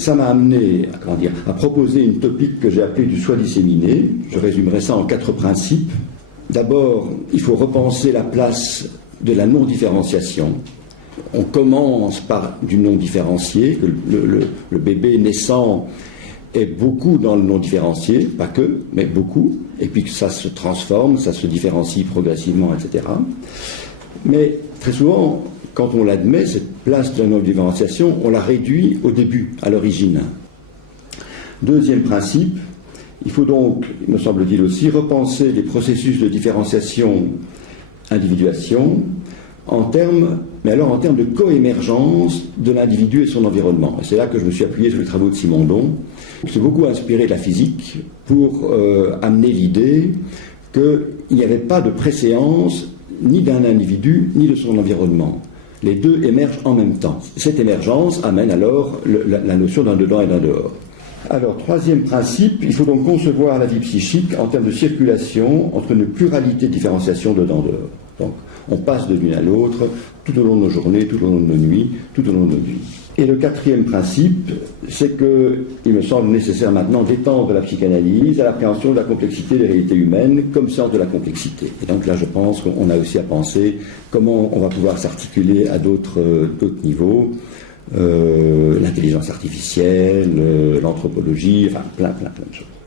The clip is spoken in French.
ça m'a amené à proposer une topique que j'ai appelée du soi disséminé. Je résumerai ça en 4 principes. D'abord, il faut repenser la place de la non-différenciation. On commence par du non-différencié, que le bébé naissant est beaucoup dans le non-différencié, pas que, mais beaucoup, et puis que ça se transforme, ça se différencie progressivement, etc. Mais très souvent, quand on l'admet, cette place de la non-différenciation, on la réduit au début, à l'origine. Deuxième principe, il faut donc, me semble-t-il aussi, repenser les processus de différenciation, individuation, en termes de coémergence de l'individu et de son environnement. Et c'est là que je me suis appuyé sur les travaux de Simondon. Je suis beaucoup inspiré de la physique pour amener l'idée qu'il n'y avait pas de préséance ni d'un individu ni de son environnement. Les deux émergent en même temps. Cette émergence amène alors la notion d'un dedans et d'un dehors. Alors, troisième principe, il faut donc concevoir la vie psychique en termes de circulation entre une pluralité de différenciation dedans-dehors. Donc, on passe de l'une à l'autre tout au long de nos journées, tout au long de nos nuits, tout au long de nos vies. Et le quatrième principe, c'est qu'il me semble nécessaire maintenant d'étendre la psychanalyse à l'appréhension de la complexité des réalités humaines comme sens de la complexité. Et donc là, je pense qu'on a aussi à penser comment on va pouvoir s'articuler à d'autres niveaux, l'intelligence artificielle, l'anthropologie, enfin plein de choses.